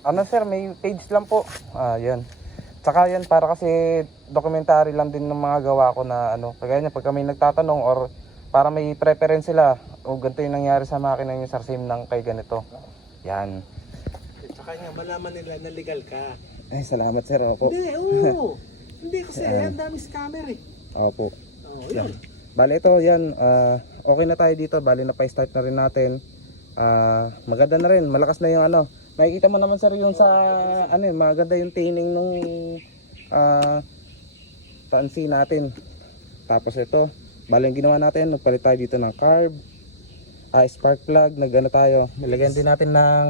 Ano sir, may page lang po. Yan. Tsaka yan para kasi documentary lang din ng mga gawa ko na ano. Kagaya niya pag kami nagtatanong or para may preference sila. O ganito yung nangyari sa makina niyo sir, same ng kay ganito. Yan. Tsaka nga malaman nila na legal ka. Ay, salamat sir. Opo. Hindi, oo. Hindi kasi ang dami scammer eh. Opo. Oo, Yan. yun. Bali ito, yan. Okay na tayo dito. Bali na pa-start na rin natin. Maganda na rin. Malakas na yung ano. Nakikita mo naman sir yung sa ano eh, maganda yung tining nung taansi natin. Tapos ito, bali yung ginawa natin, nagpalit tayo dito ng carb, spark plug, nagano tayo. Nilagyan din natin ng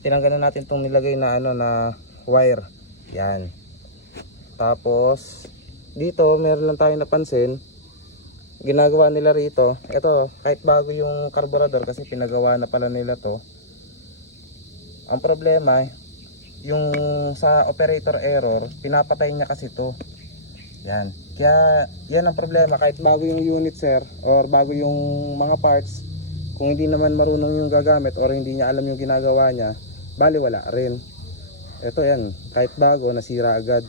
tinanggalan natin tong nilagay na ano na wire. Yan. Tapos dito meron lang tayo napansin ginagawa nila rito. Ito kahit bago yung carburetor kasi pinagawa na pala nila to. Ang problema yung sa operator error pinapatay niya kasi to. Yan. Kaya yan ang problema kahit bago yung unit sir or bago yung mga parts, kung hindi naman marunong yung gagamit or hindi niya alam yung ginagawa niya, bali wala rin. Ito yan, kahit bago nasira agad,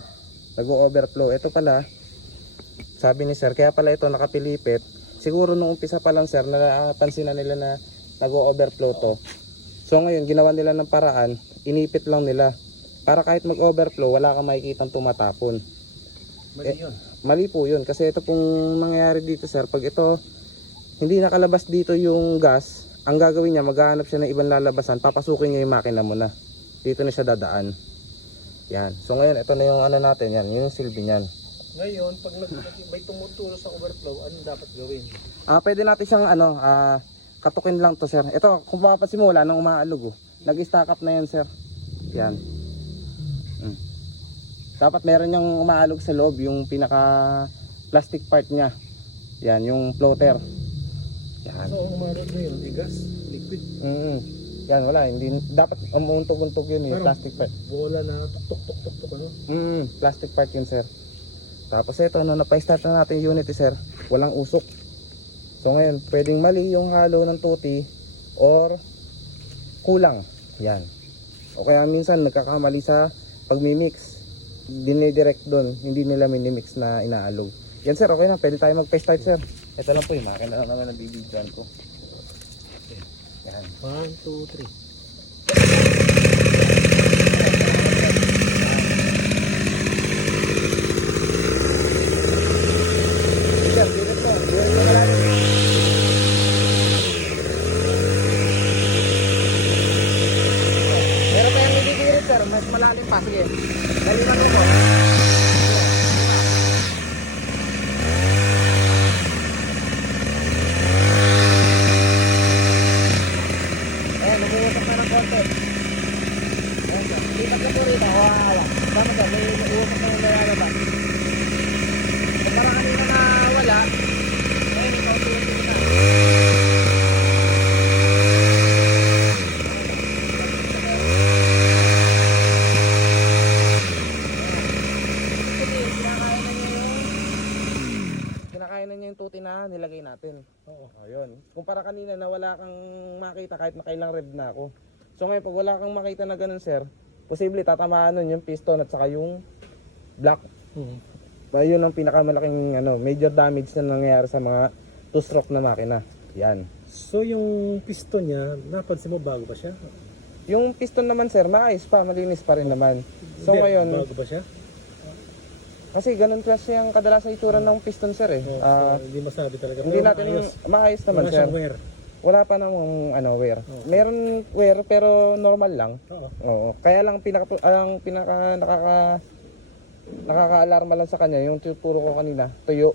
nag-overflow. Ito pala sabi ni sir, kaya pala ito nakapilipit. Siguro nung umpisa pa lang sir, napansin na nila na nag-overflow to. So ngayon, ginawa nila ng paraan, inipit lang nila. Para kahit mag-overflow, wala kang makikitang tumatapon. Mali yun. Mali po yun. Kasi ito pong nangyayari dito sir, pag ito, hindi nakalabas dito yung gas, ang gagawin niya, maghahanap siya ng ibang lalabasan, papasukin niya yung makina mo na. Dito na siya dadaan. Yan. So ngayon, ito na yung ano natin, yan, yung silbi niyan. Ngayon, pag may tumuturo sa overflow, ano dapat gawin? Pwede natin siyang ano, katukin lang to sir. Ito, kung mapapansin mo, wala nang umaalog. Nag-stack up na yan sir. Yan. Dapat meron yung umaalog sa loob, yung pinaka plastic part niya. Yan, yung floater. Yan. So, ang umarod na yun, gas, liquid. Yan, wala. Hindi, dapat umuuntog-untog yun yung plastic part. Bola na tuk-tuk-tuk-tuk ano? Plastic part yun sir. Tapos ito, nung napa-start na natin yung unity sir, walang usok. So ngayon, pwedeng mali yung halo ng tuti or kulang. Yan. O kaya minsan nagkakamali sa pagmimix. Dinidirect doon, hindi nila minimix na inaalog. Yan sir, okay na. Pwede tayo mag-start sir. Ito lang po yung makina lang naman ang bibigyan ko. Yan. 1, 2, 3. Meron pa yung ibibirit sir, mas malalim pa. Sige, dali lang po. Ayan, umuusap na ng konti. Ayan sir, lipat na po rito. Wala. Tama sir, may umuusap na yung mayalabas. Kung para kanina na wala, ayun, ikaw po yung tingnan. Kinakain na niya yung tuti na nilagay natin. Oo. Ayun. Kumpara kanina na wala kang makita kahit makailang rev na ako. So ngayon pag wala kang makita na ganun sir, posible tatamaan nun yung piston at saka yung block. Ayun ang pinakamalaking ano, major damage na nangyayari sa mga two-stroke na makina. Yan. So, yung piston niya, napansin mo bago ba siya? Yung piston naman sir, maayos pa, malinis pa rin naman. So Hindi, ngayon, bago ba siya? kasi ganun kasi ang kadalasan itsura ng piston sir eh. Oh, so, hindi masabi talaga. Hindi Pero natin maayos naman wala sir. siyang wear. Wala pa namang ano, wear. Okay. Meron wear pero normal lang. Oo. Oo. Kaya lang ang pinaka nakaka-alarma lang sa kanya yung tuturo ko kanina, tuyo.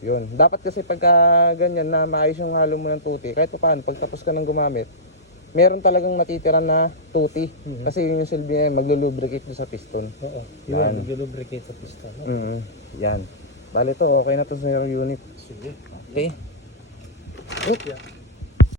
Yun. Dapat kasi pagka ganyan na maayos yung halo mo ng tuti, kahit paano pag tapos ka ng gumamit, meron talagang matitira na tuti. Kasi yun yung silbi niya, maglulubricate doon sa piston. Oo. Yan. Yun, mag-lubricate sa piston. Yan. Bali to, okay na to sa unit. Sige. Okay. Yeah.